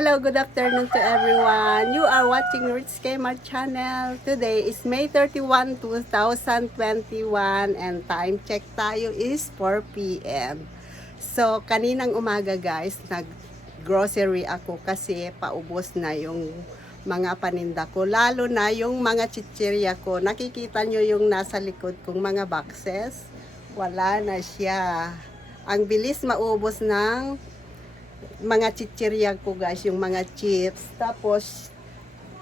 Hello, good afternoon to everyone. You are watching Rich Kmart channel. Today is May 31, 2021 and time check tayo is 4 p.m. So, kaninang umaga guys, nag-grocery ako kasi paubos na yung mga paninda ko. Lalo na yung mga chichirya ko. Nakikita nyo yung nasa likod kong mga boxes. Wala na siya. Ang bilis maubos ng mga chichirya ko guys, yung mga chips, tapos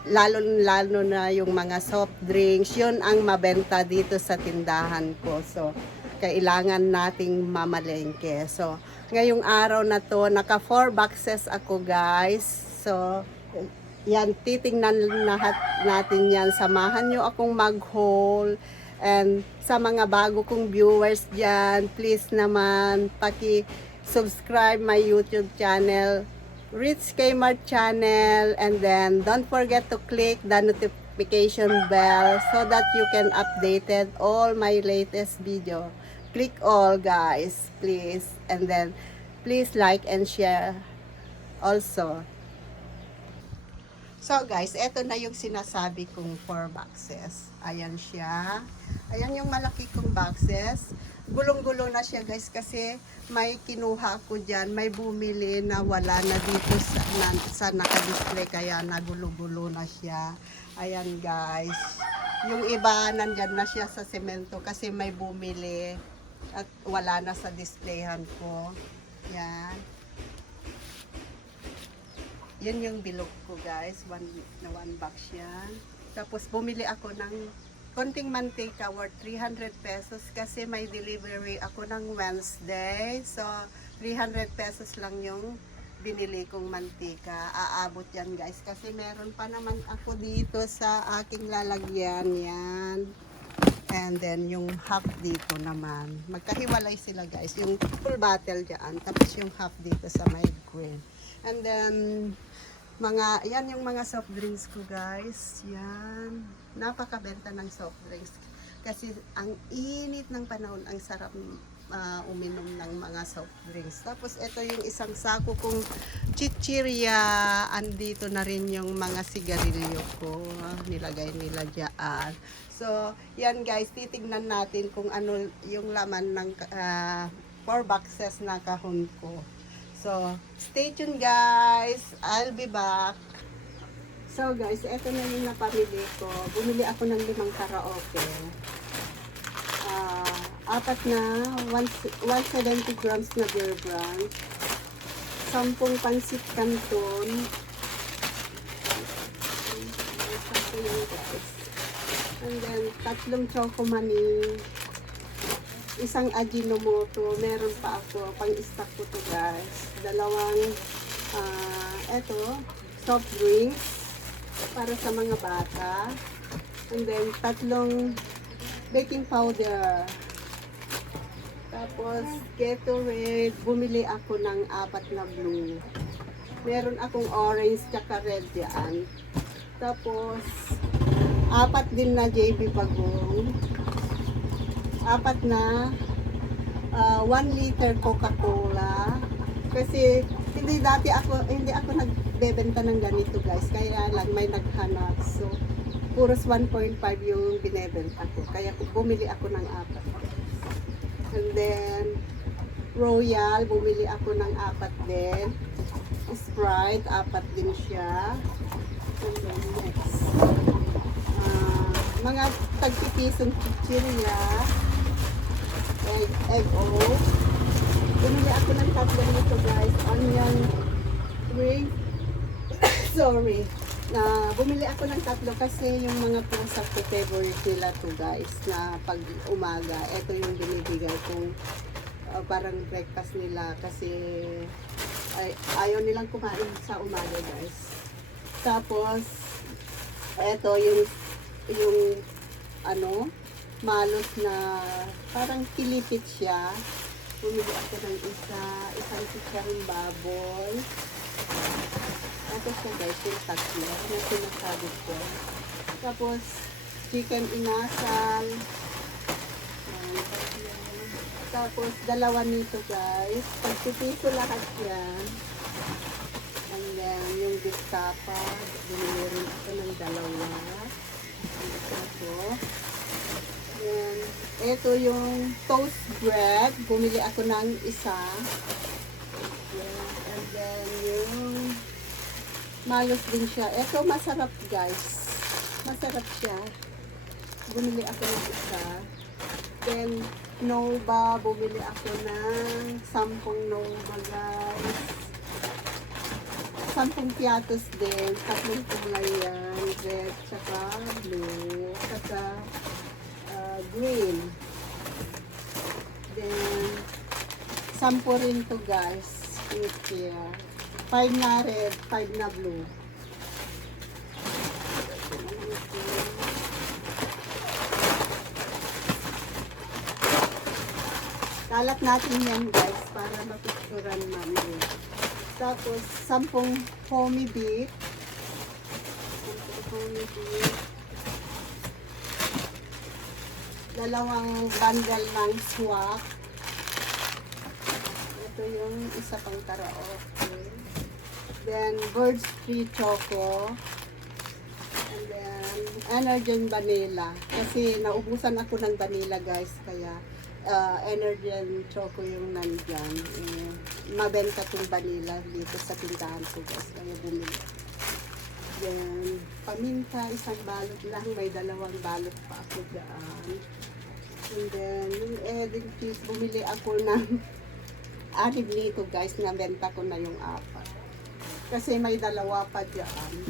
lalo na yung mga soft drinks, yun ang mabenta dito sa tindahan ko. So kailangan nating mamalengke. So ngayong araw na to, naka 4 boxes ako guys. So yan, titingnan lahat natin yan. Samahan nyo akong mag-haul. And sa mga bago kong viewers dyan, please naman subscribe my YouTube channel, Rich Kmart channel, and then don't forget to click the notification bell so that you can updated all my latest video. Click all guys, please, and then please like and share also. So guys, eto na yung sinasabi kong 4 boxes. Ayan siya. Ayan yung malaki kong boxes. Gulong-gulo na siya guys kasi may kinuha ko dyan. May bumili na wala na dito sa naka-display kaya nagulo-gulo na siya. Ayan guys. Yung iba nandyan na siya sa semento kasi may bumili at wala na sa displayhan ko. Yan. Yan yung bilog ko guys, one box yan. Tapos bumili ako ng konting mantika worth 300 pesos kasi may delivery ako ng Wednesday. So 300 pesos lang yung binili kong mantika. Aabot yan guys kasi meron pa naman ako dito sa aking lalagyan yan. And then yung half dito naman. Magkahiwalay sila guys. Yung full bottle dyan. Tapos yung half dito sa may green. And then yan yung mga soft drinks ko guys. Yan. Napakabenta ng soft drinks. Kasi ang init ng panahon, ang sarap uminom ng mga soft drinks. Tapos ito yung isang sako kong chichirya. Andito na rin yung mga sigarilyo ko. Nilagay nila dyan. So, yan guys, titignan natin kung ano yung laman ng 4 boxes na kahon ko. So, stay tuned guys. I'll be back. So guys, eto na yung napamili ko. Bumili ako ng 5 karaoke. 4 na 170 grams na beer brand. 10 pansit canton. And then 3 choco mani. 1 Ajinomoto, meron pa ako, pang-stock ko to guys. 2, soft drinks, para sa mga bata. And then, 3 baking powder. Tapos, Gatorade, bumili ako ng 4 na blue. Meron akong orange tsaka red yan. Tapos, 4 din na JB Bagong. 4 na 1 liter Coca-Cola kasi hindi ako nagbebenta ng ganito guys, kaya lang may naghanap, so puros 1.5 yung binebenta ko, kaya bumili ako ng 4. And then Royal, bumili ako ng 4 din. Sprite, 4 din siya. And then next mga tagpipisong chichirya, egg oat. Bumili ako ng 3 nito guys, onion ring. Sorry. Bumili ako ng 3 kasi yung mga pusa ko favorite nila to guys, na pag umaga, ito yung binibigay kong parang breakfast nila kasi ayaw nilang kumain sa umaga guys. Tapos ito yung malos na parang kilipit siya. Bumili ako ng isang chicharing baboy. Ito siya guys, yung 3 na sinasabi ko. Tapos chicken inasal. Tapos 2 nito guys. Pagpipiso lahat yan. And then, yung bistapa, bumili rin ako ng dalawa. Ito. Then, ito yung toast bread. Bumili ako ng isa. Yan. And then, yung malos din siya. Ito, masarap guys. Masarap siya. Bumili ako ng isa. Then, Nova. Bumili ako ng 10 Nova guys. 10 piatos din. 3 kulay yan. Red, tsaka blue, tsaka green. Then, 10 rin to guys. Okay. 5 na red, 5 na blue. Kalat natin yan guys para mapicturan namin. Tapos, 10 homey beef. 10 homey beef. 2 bundle ng swak. Ito yung isa pang karaoke. Then, Bird's Tree Choco. And then, Energen Vanilla. Kasi naubusan ako ng vanilla guys. Kaya, Energen Choco yung nandyan. Mabenta tong vanilla dito sa tindahan ko guys. Kaya bumili. Then, paminta, 1 balot lang. May 2 balot pa ako dyan. And then, yung egg cheese, bumili ako ng 6 nito guys. Nabenta ko na yung 4. Kasi may 2 pa dyan.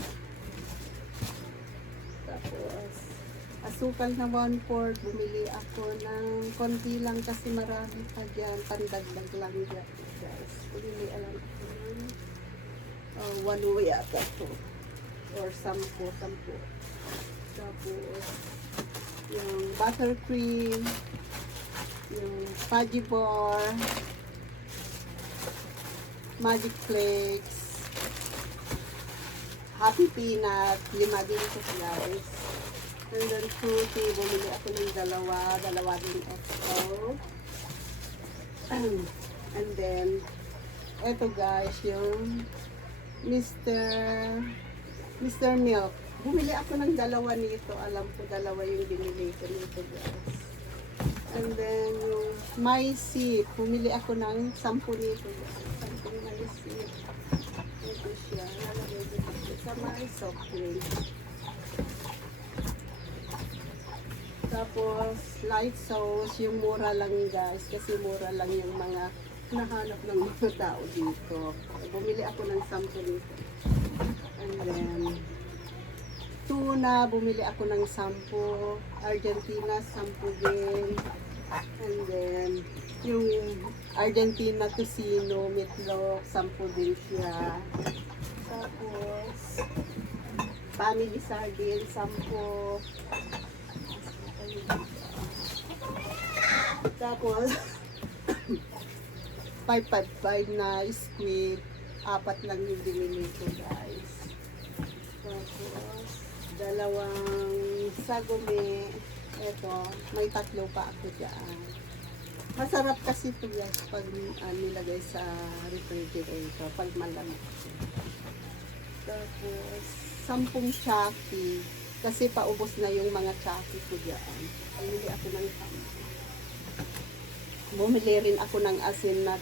Tapos, asukal na 1/4. Bumili ako ng konti lang kasi marami pa dyan. Pandagdag lang dyan guys. Bumili alam ko ng 1 yata to. Or 10. Tapos, yung buttercream, yung fudgy bar, magic flakes, happy peanut, 5 din ito guys. And then fruity, bumili ako ng 2 din extra. And then, eto guys, yung Mr. Milk. Bumili ako ng 2 nito. Alam ko 2 yung binili ko nito guys. And then yung My Seat. Bumili ako ng 10 nito guys. 10 My Seat. Ito siya. Nalagay dito sa my soft drink. Tapos light sauce. Yung mura lang guys. Kasi mura lang yung mga nahanap ng mga tao dito. Bumili ako ng 10 nito. And then tuna, bumili ako ng 10. Argentina, 10 din. And then, yung Argentina tocino, meatloaf, 10 din siya. Tapos, family sardine, 10. Tapos, 555 na squid. 4 lang yung binili ko guys. Tapos, 2 sagome. Ito, may 3 pa ako dyan. Masarap kasi ito guys pag nilagay sa refrigerator, pag malamig. Tapos, 10 chaki. Kasi paubos na yung mga chaki ko dyan. Bumili ako ng 10. Bumili rin ako ng asin na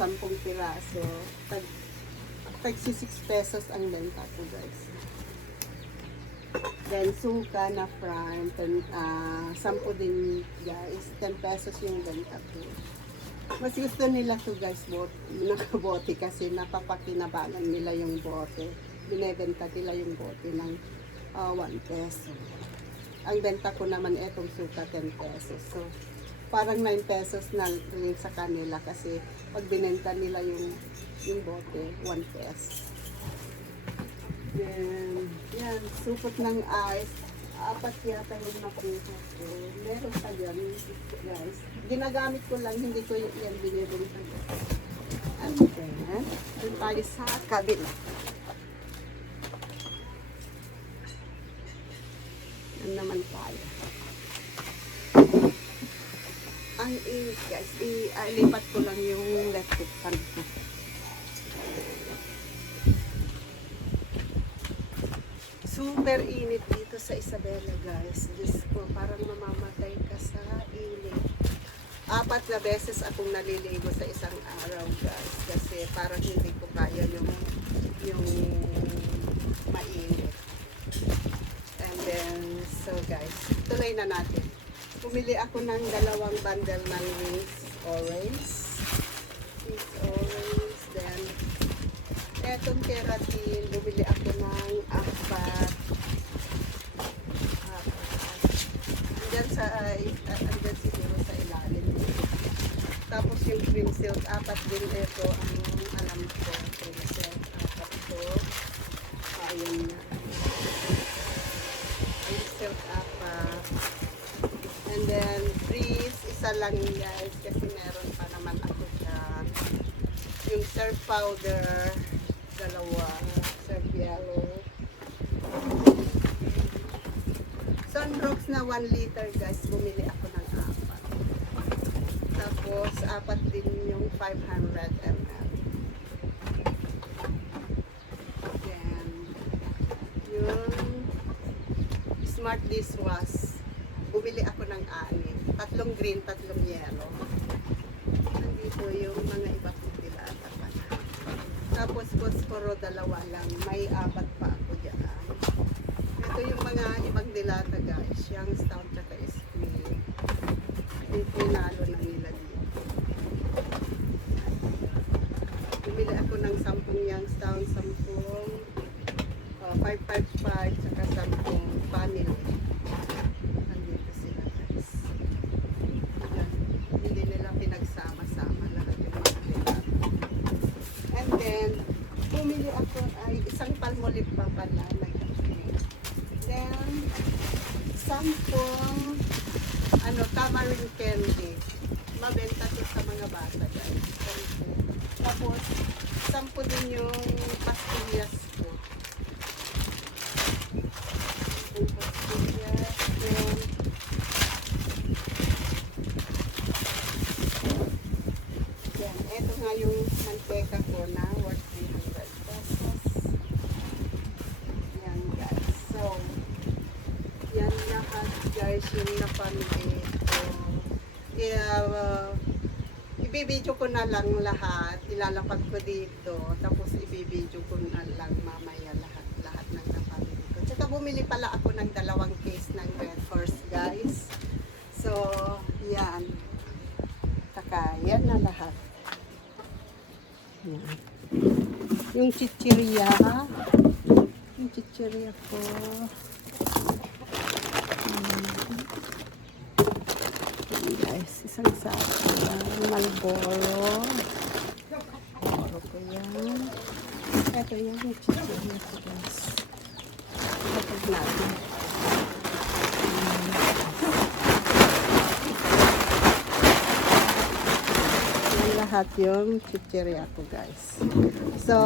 10 piraso. Tag 6 pesos ang benta ko guys. Then, suka na prime, 10 din guys, 10 pesos yung benta ko. Mas gusto nila to guys, nakabote kasi napapakinabangan nila yung bote. Binebenta nila yung bote ng 1 peso. Ang benta ko naman etong suka, 10 pesos. So, parang 9 pesos na rin sa kanila kasi pag binenta nila yung bote, 1 peso. Then, yan, supot ng ice. 4 yata yung nakuha ko. Meron pa yan, guys. Ginagamit ko lang, hindi ko yan binibenta. And then, dun tayo sa kabila. Yan naman tayo. Ang init guys, ilipat ko lang yung electric fan ko. Super init dito sa Isabela, guys. Diyos ko, parang mamamatay ka sa init. 4 na beses akong naliligo sa isang araw, guys. Kasi parang hindi ko kaya yung mainit. And then, so guys, tuloy na natin. Pumili ako ng 2 bundle ng wings orange. Wings orange. Then, etong keratin, bumili ako ng 4. Andyan siguro sa ilalim. Tapos yung cream silk, 4 din ito ang alam ko. Cream silk, 4 ito. Ayun na. Cream silk, 4. And then, grease, isa lang guys. Kasi meron pa naman ako dyan. Yung surf powder, 2. Surf yellow. Sunrocks na 1 liter guys, bumili ako ng 4. Tapos 4 din yung 500 ml. Then yung smart dishwash, bumili ako ng 6. 3 green, 3 yellow. Nandito yung mga iba kong dilata pa. Tapos posporo 2 lang, may 4 pa ako dyan. Ito yung mga ibang dilata guys, yung stout tsaka squid. Pinalo na nila dito. Bumili ako ng 10 yung stout, 555 tsaka 10 vanilla. Nandito sila guys. Ayan. Hindi nila pinagsama-sama lahat yung mga dilata. And then, bumili ako ay isang palmolive pa pala. Then, 10 tamarind candy. Mabenta to sa mga bata guys. 10. Tapos, 10 din yung pastillas ko. 10 pastillas. Then, yan. Ito nga yung manteca ko na worth 300 pesos. Yan guys. So, yan lahat guys yung napamili ko. Kaya, ibibidyo ko na lang lahat. Ilalapag ko dito. Tapos ibibidyo ko na lang mamaya lahat ng napamili ko. Tsaka bumili pala ako ng 2 case ng Red Horse guys. So, yan. Tsaka, yan na lahat. Yan. Yung chichirya. Yung chichirya ko. Guys, isang sako lang. Malboro. Malboro ko yan. Ito yung chichirya ko guys. Ito natin. Yan lahat yung chichirya ko guys. So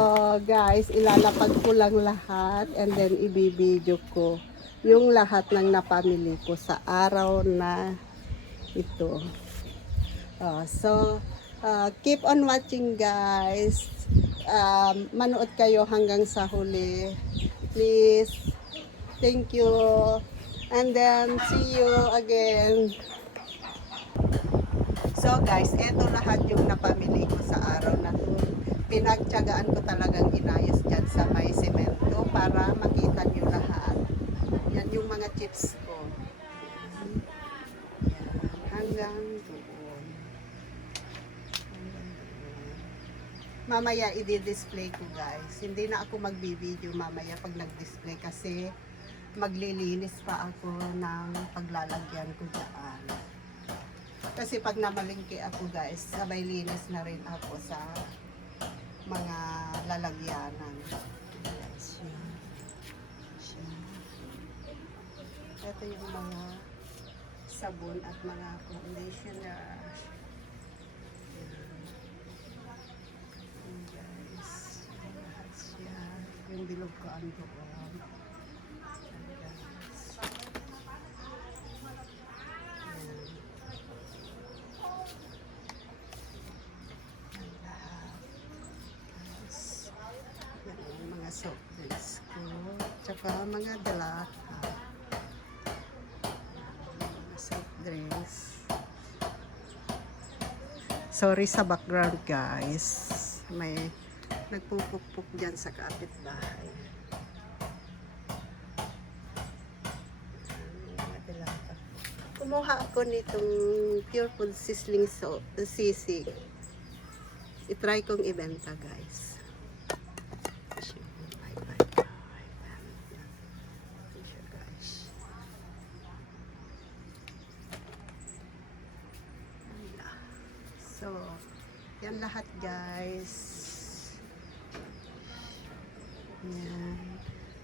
guys, ilalapag ko lang lahat and then ibibidyo ko yung lahat ng napamili ko sa araw na ito. Keep on watching guys. Manood kayo hanggang sa huli. Please. Thank you. And then see you again. So guys, eto lahat yung napamili ko sa araw na to. Pinagtiyagaan ko talagang inayos dyan sa may semento para makita nyo lahat. Yan yung mga chips ko. Yan. Hanggang doon. Mamaya i-display ko guys. Hindi na ako magbi-video mamaya pag nag-display kasi maglilinis pa ako ng paglalagyan ko dyan. Kasi pag namalingki ako guys, sabay linis na rin ako sa mga lalagyanan. Guys, ito yung mga sabon at mga conditioner. Guys, lahat siya. Yung bilog ko ang doon. Soft drinks ko. Saka mga delata. Soft drinks. Sorry sa background guys. May nagpupukpuk dyan sa kapitbahay. Kumuha ako nitong Pure Food Sizzling sisig. I-try kong ibenta guys. So, yan lahat guys. Yan.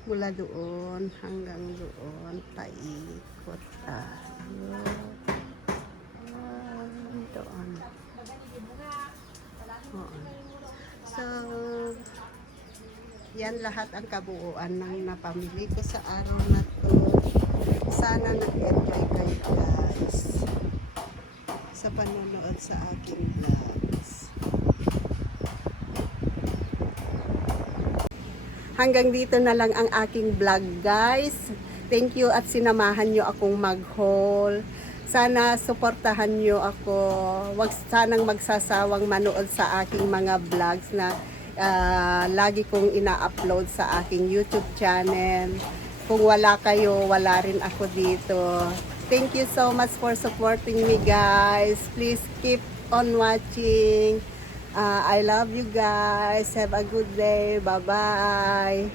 Mula doon hanggang doon. Paikot tayo. Doon. So, yan lahat ang kabuuan ng napamili ko sa araw na to. Sana nag-enjoy kayo guys sa panonood sa aking vlogs. Hanggang dito na lang ang aking vlog guys. Thank you at sinamahan nyo akong mag-haul. Sana suportahan nyo ako. Huwag sanang magsasawang manood sa aking mga vlogs na lagi kong ina-upload sa aking YouTube channel. Kung wala kayo, wala rin ako dito. Thank you so much for supporting me guys. Please keep on watching. I love you guys. Have a good day. Bye-bye.